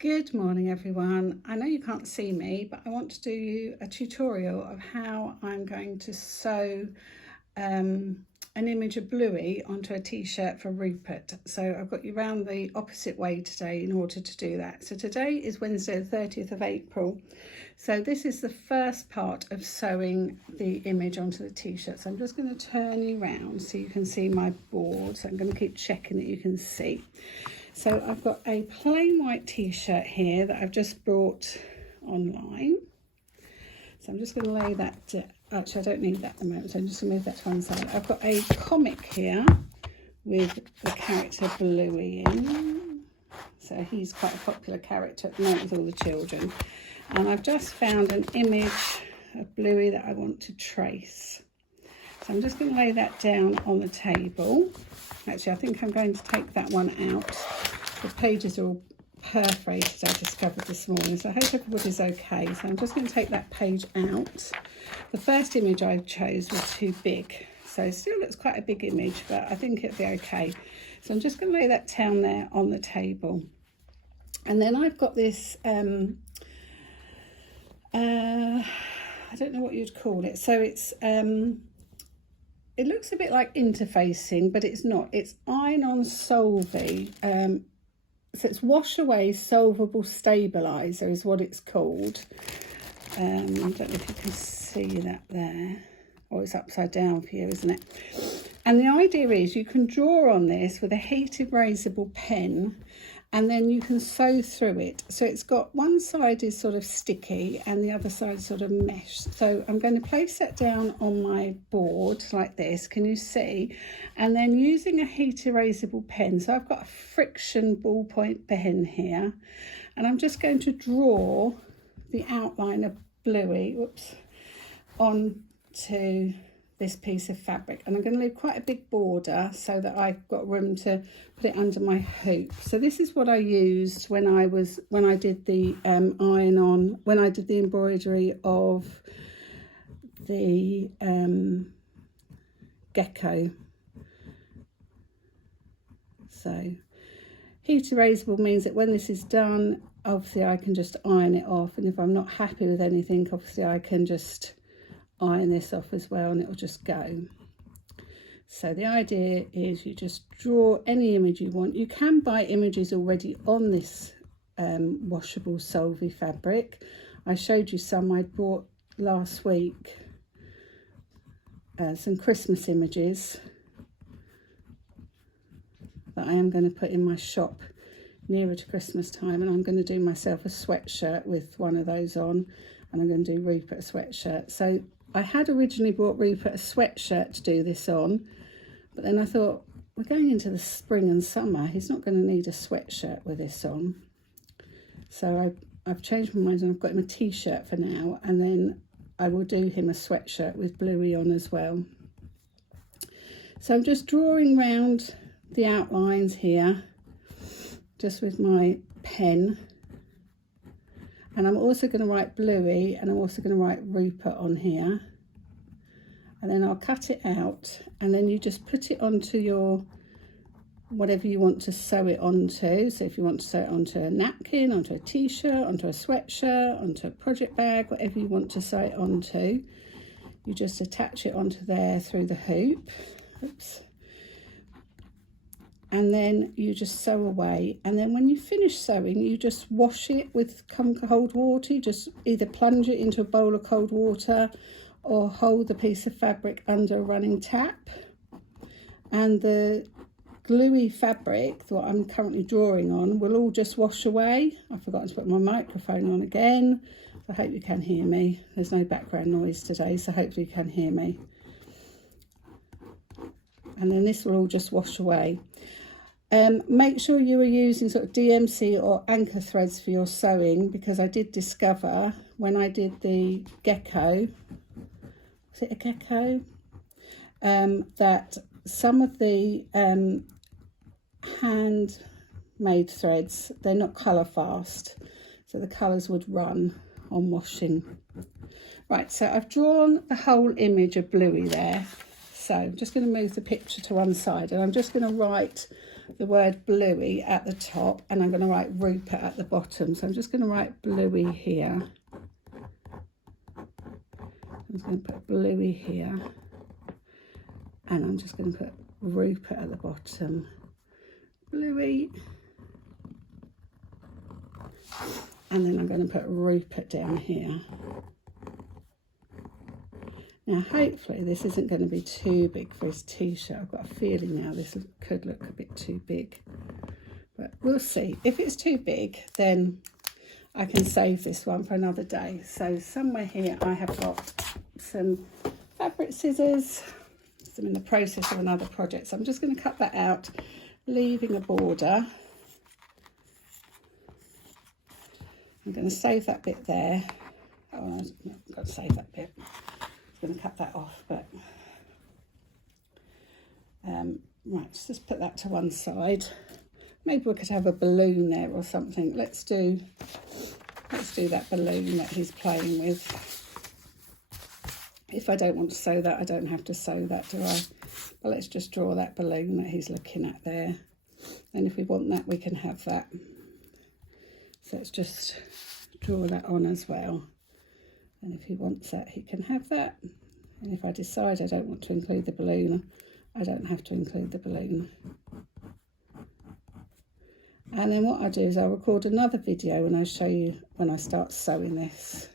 Good morning everyone. I know you can't see me, but I want to do a tutorial of how I'm going to sew an image of Bluey onto a t-shirt for Rupert. So I've got you round the opposite way today in order to do that. So today is Wednesday the 30th of April. So this is the first part of sewing the image onto the t-shirt. So I'm just going to turn you round so you can see my board. So I'm going to keep checking that you can see. So I've got a plain white t-shirt here that I've just brought online. So I'm just going to lay that, actually I don't need that at the moment, so I'm just going to move that to one side. I've got a comic here with the character Bluey in. So he's quite a popular character at the moment with all the children. And I've just found an image of Bluey that I want to trace. So I'm just going to lay that down on the table. Actually, I think I'm going to take that one out. The pages are all perforated, I discovered this morning, so I hope everybody's okay. So I'm just going to take that page out. The first image I chose was too big, so it still looks quite a big image, but I think it'll be okay. So I'm just going to lay that down there on the table. And then I've got this, I don't know what you'd call it. So it's, it looks a bit like interfacing, but it's not. It's iron-on solvy. So it's wash away solvable stabiliser is what it's called. I don't know if you can see that there. Oh, it's upside down for you, isn't it? And the idea is you can draw on this with a heat erasable pen, and then you can sew through it. So it's got one side is sort of sticky and the other side sort of mesh. So I'm going to place that down on my board like this, can you see? And then using a heat erasable pen, so I've got a Frixion ballpoint pen here, and I'm just going to draw the outline of Bluey, onto this piece of fabric, and I'm going to leave quite a big border so that I've got room to put it under my hoop. So this is what I used when I did the when I did the embroidery of the gecko. So heat erasable means that when this is done, obviously I can just iron it off, and if I'm not happy with anything, obviously I can just iron this off as well and it will just go. So the idea is you just draw any image you want. You can buy images already on this washable solvy fabric. I showed you some I bought last week, some Christmas images that I am going to put in my shop nearer to Christmas time, and I'm going to do myself a sweatshirt with one of those on, and I'm going to do Rupert a sweatshirt. So I had originally bought Rupert a sweatshirt to do this on, but then I thought, we're going into the spring and summer, he's not going to need a sweatshirt with this on. So I've changed my mind and I've got him a t-shirt for now, and then I will do him a sweatshirt with Bluey on as well. So I'm just drawing round the outlines here, just with my pen. And I'm also going to write Bluey, and I'm also going to write Rupert on here. And then I'll cut it out, and then you just put it onto your, whatever you want to sew it onto. So if you want to sew it onto a napkin, onto a t-shirt, onto a sweatshirt, onto a project bag, whatever you want to sew it onto, you just attach it onto there through the hoop. Oops. And then you just sew away, and then when you finish sewing you just wash it with cold water. You just either plunge it into a bowl of cold water or hold the piece of fabric under a running tap, and the gluey fabric that I'm currently drawing on will all just wash away. I've forgotten to put my microphone on again, so I hope you can hear me. There's no background noise today, so hopefully you can hear me. And then this will all just wash away. Make sure you are using sort of DMC or anchor threads for your sewing, because I did discover when I did the gecko, was it a gecko? That some of the handmade threads, they're not colour fast, so the colours would run on washing. Right, so I've drawn the whole image of Bluey there. So I'm just going to move the picture to one side, and I'm just going to write the word Bluey at the top, and I'm going to write Rupert at the bottom. So I'm just going to write Bluey here. I'm just going to put Bluey here, and I'm just going to put Rupert at the bottom. Bluey, and then I'm going to put Rupert down here. Now hopefully this isn't going to be too big for his t-shirt. I've got a feeling now this could look a bit too big, but we'll see. If it's too big, then I can save this one for another day. So somewhere here I have got some fabric scissors. I'm in the process of another project, so I'm just going to cut that out, leaving a border. I'm going to save that bit there. Oh, no, I've got to save that bit. I'm going to cut that off, but right, let's just put that to one side. Maybe we could have a balloon there or something. Let's do that balloon that he's playing with. If I don't want to sew that, I don't have to sew that, do I? But let's just draw that balloon that he's looking at there. And if we want that, we can have that. So let's just draw that on as well. And if he wants that, he can have that. And if I decide I don't want to include the balloon, I don't have to include the balloon. And then what I do is I'll record another video and I'll show you when I start sewing this,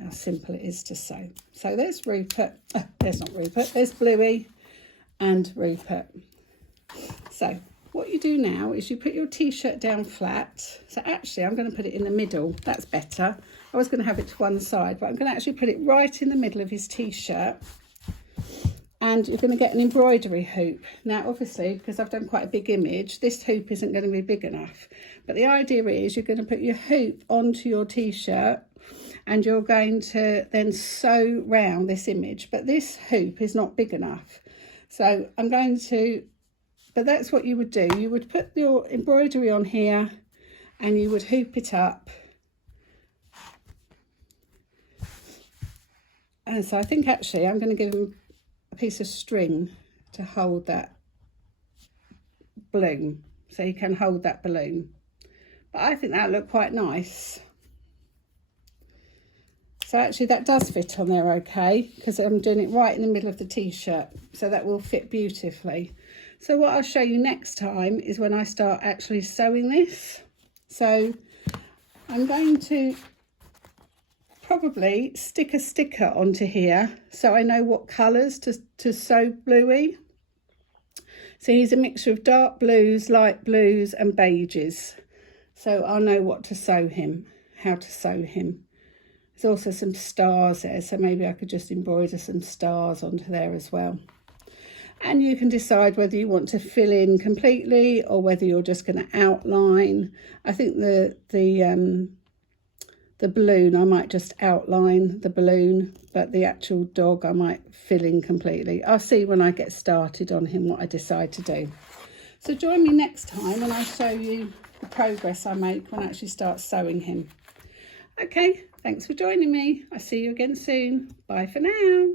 how simple it is to sew. So there's Rupert, there's not Rupert, there's Bluey and Rupert. So what you do now is you put your t-shirt down flat. So actually I'm going to put it in the middle, that's better. I was going to have it to one side, but I'm going to actually put it right in the middle of his t-shirt. And you're going to get an embroidery hoop. Now, obviously, because I've done quite a big image, this hoop isn't going to be big enough. But the idea is you're going to put your hoop onto your t-shirt and you're going to then sew round this image. But this hoop is not big enough. So I'm going to, but that's what you would do. You would put your embroidery on here and you would hoop it up. And so I think actually I'm going to give him a piece of string to hold that balloon, so he can hold that balloon. But I think that'll look quite nice. So actually that does fit on there okay, because I'm doing it right in the middle of the t-shirt, so that will fit beautifully. So what I'll show you next time is when I start actually sewing this. So I'm going to probably stick a sticker onto here so I know what colours to sew Bluey. So he's a mixture of dark blues, light blues and beiges. So I'll know what to sew him, how to sew him. There's also some stars there, so maybe I could just embroider some stars onto there as well. And you can decide whether you want to fill in completely or whether you're just going to outline. I think the balloon, I might just outline the balloon, but the actual dog I might fill in completely. I'll see when I get started on him what I decide to do. So join me next time and I'll show you the progress I make when I actually start sewing him. Okay, thanks for joining me. I'll see you again soon. Bye for now.